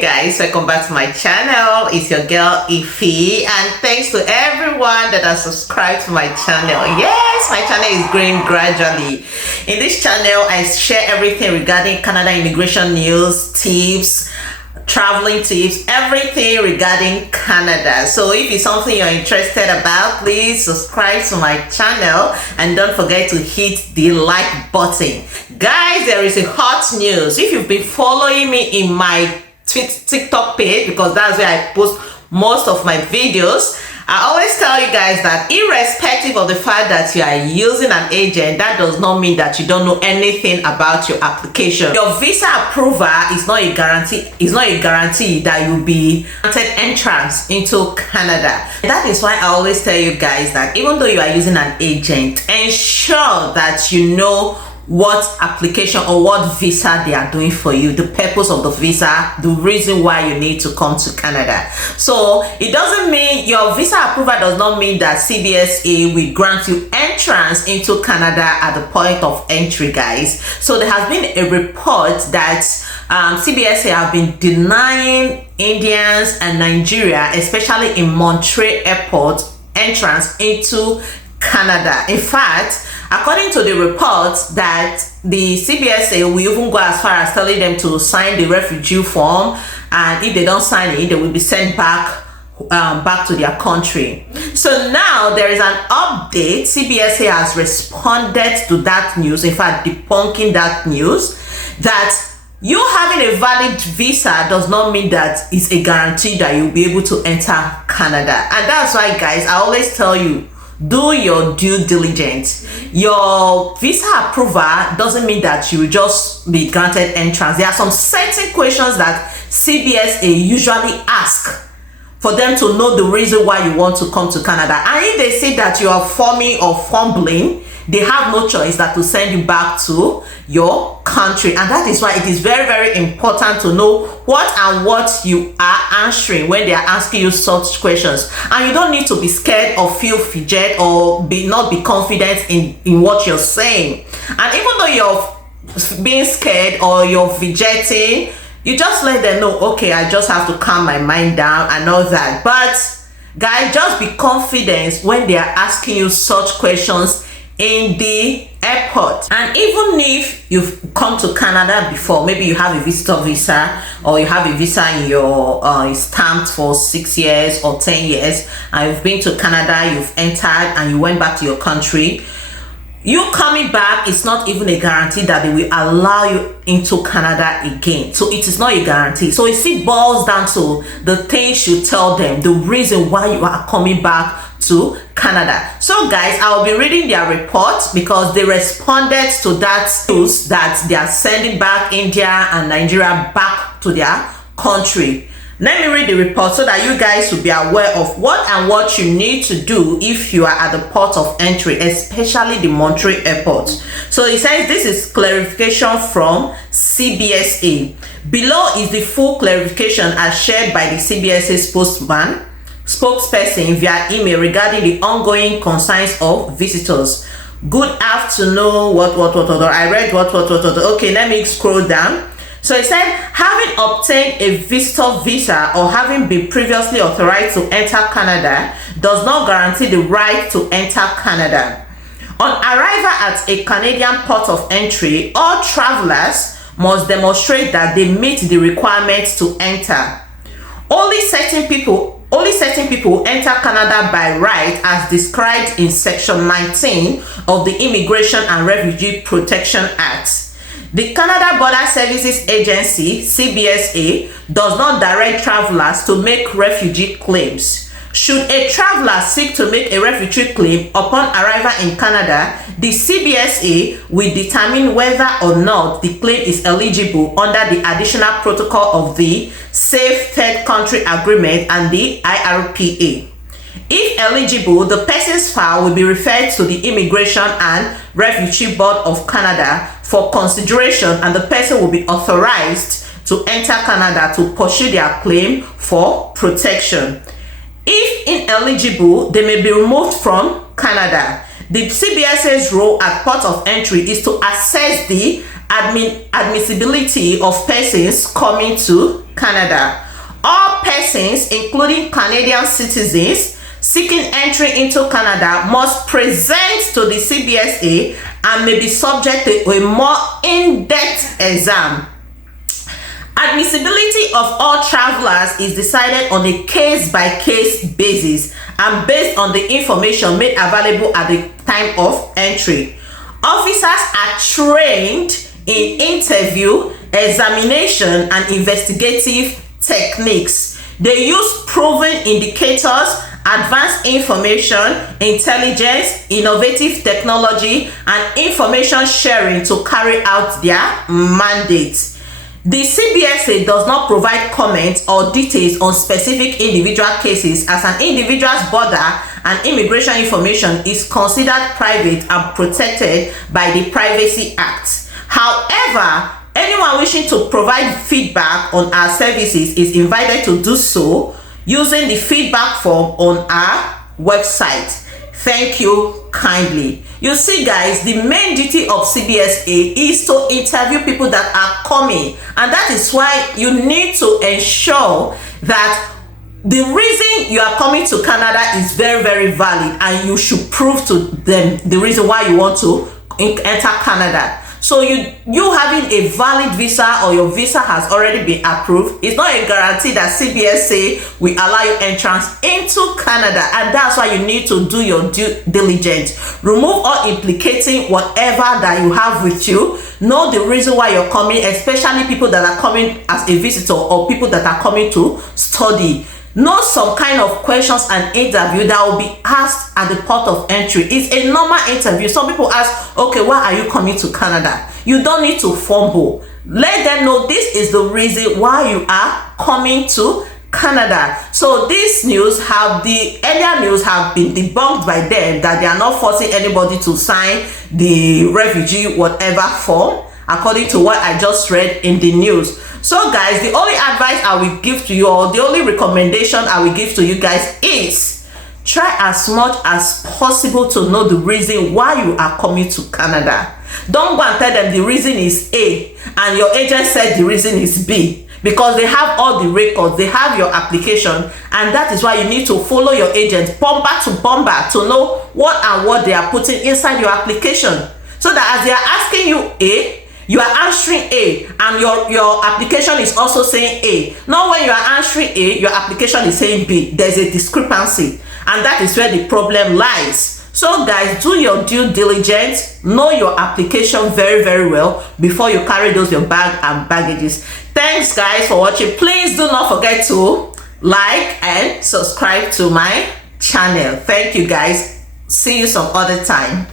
Hey guys, welcome back to my channel. It's your girl Ify, and thanks to everyone that has subscribed to my channel. Yes, my channel is growing gradually. In this channel, I share everything regarding Canada immigration news, tips, traveling tips, everything regarding Canada. So if it's something you're interested about, please subscribe to my channel and don't forget to hit the like button. Guys, there is a hot news. If you've been following me in my TikTok page, because that's where I post most of my videos, I always tell you guys that irrespective of the fact that you are using an agent, that does not mean that you don't know anything about your application. Your visa approval is not a guarantee. It's not a guarantee that you'll be granted entrance into Canada. That is why I always tell you guys that even though you are using an agent, ensure that you know what application or what visa they are doing for you, the purpose of the visa, the reason why you need to come to Canada. So it doesn't mean your visa approval does not mean that CBSA will grant you entrance into Canada at the point of entry, guys. So there has been a report that CBSA have been denying Indians and Nigeria, especially in Montreal airport, entrance into Canada. In fact, according to the reports, that the CBSA will even go as far as telling them to sign the refugee form, and if they don't sign it, they will be sent back to their country. So now there is an update. CBSA has responded to that news, in fact debunking that news, that you having a valid visa does not mean that it's a guarantee that you'll be able to enter Canada. And that's why, guys, I always tell you, do your due diligence. Your visa approval doesn't mean that you will just be granted entrance. There are some certain questions that CBSA usually ask for them to know the reason why you want to come to Canada. And if they say that you are forming or fumbling, they have no choice that to send you back to your country. And that is why it is very, very important to know what you are answering when they are asking you such questions. And you don't need to be scared or feel fidget or not be confident in what you're saying. And even though you're being scared or you're fidgeting, you just let them know, okay, I just have to calm my mind down and all that. But guys, just be confident when they are asking you such questions in the airport. And even if you've come to Canada before, maybe you have a visitor visa, or you have a visa in your stamped for 6 years or 10 years, and you've been to Canada, you've entered and you went back to your country, you coming back is not even a guarantee that they will allow you into Canada again. So it is not a guarantee. So it still boils down to the things you tell them, the reason why you are coming back to Canada. So guys, I will be reading their report because they responded to that news that they are sending back India and Nigeria back to their country. Let me read the report so that you guys will be aware of what you need to do if you are at the port of entry, especially the Montreal airport. So it says this is clarification from CBSA. Below is the full clarification as shared by the CBSA spokesperson via email regarding the ongoing concerns of visitors. Good afternoon. I read what. Okay, let me scroll down. So it said, having obtained a visitor visa or having been previously authorized to enter Canada does not guarantee the right to enter Canada. On arrival at a Canadian port of entry, all travelers must demonstrate that they meet the requirements to enter. Only certain people enter Canada by right as described in Section 19 of the Immigration and Refugee Protection Act. The Canada Border Services Agency, CBSA, does not direct travelers to make refugee claims. Should a traveler seek to make a refugee claim upon arrival in Canada, the CBSA will determine whether or not the claim is eligible under the additional protocol of the Safe Third Country Agreement and the IRPA. If eligible, the person's file will be referred to the Immigration and Refugee Board of Canada for consideration, and the person will be authorized to enter Canada to pursue their claim for protection. If ineligible, they may be removed from Canada. The CBSA's role at port of entry is to assess the admissibility of persons coming to Canada. All persons, including Canadian citizens, seeking entry into Canada must present to the CBSA and may be subject to a more in-depth exam. Admissibility of all travelers is decided on a case-by-case basis and based on the information made available at the time of entry. Officers are trained in interview, examination, and investigative techniques. They use proven indicators, advanced information, intelligence, innovative technology, and information sharing to carry out their mandate. The CBSA does not provide comments or details on specific individual cases, as an individual's border and immigration information is considered private and protected by the Privacy Act. However, anyone wishing to provide feedback on our services is invited to do so using the feedback form on our website. Thank you kindly. You see, guys, the main duty of CBSA is to interview people that are coming, and that is why you need to ensure that the reason you are coming to Canada is very, very valid, and you should prove to them the reason why you want to enter Canada. So you having a valid visa or your visa has already been approved, it's not a guarantee that CBSA will allow you entrance into Canada, and that's why you need to do your due diligence. Remove all implicating whatever that you have with you. Know the reason why you're coming, especially people that are coming as a visitor or people that are coming to study. Know some kind of questions and interview that will be asked at the port of entry. It's a normal interview. Some people ask, okay, why are you coming to Canada? You don't need to fumble. Let them know this is the reason why you are coming to Canada. So this news the earlier news have been debunked by them, that they are not forcing anybody to sign the refugee whatever form, according to what I just read in the news. So guys, the only advice I will give to you, or the only recommendation I will give to you guys, is try as much as possible to know the reason why you are coming to Canada. Don't go and tell them the reason is A and your agent said the reason is B, because they have all the records, they have your application, and that is why you need to follow your agent bumper to bumper to know what they are putting inside your application, so that as they are asking you A, you are answering A, and your application is also saying A. Not when you are answering A, your application is saying B. There's a discrepancy, and that is where the problem lies. So guys, do your due diligence, know your application very, very well before you carry your bag and baggages. Thanks guys for watching. Please do not forget to like and subscribe to my channel. Thank you guys. See you some other time.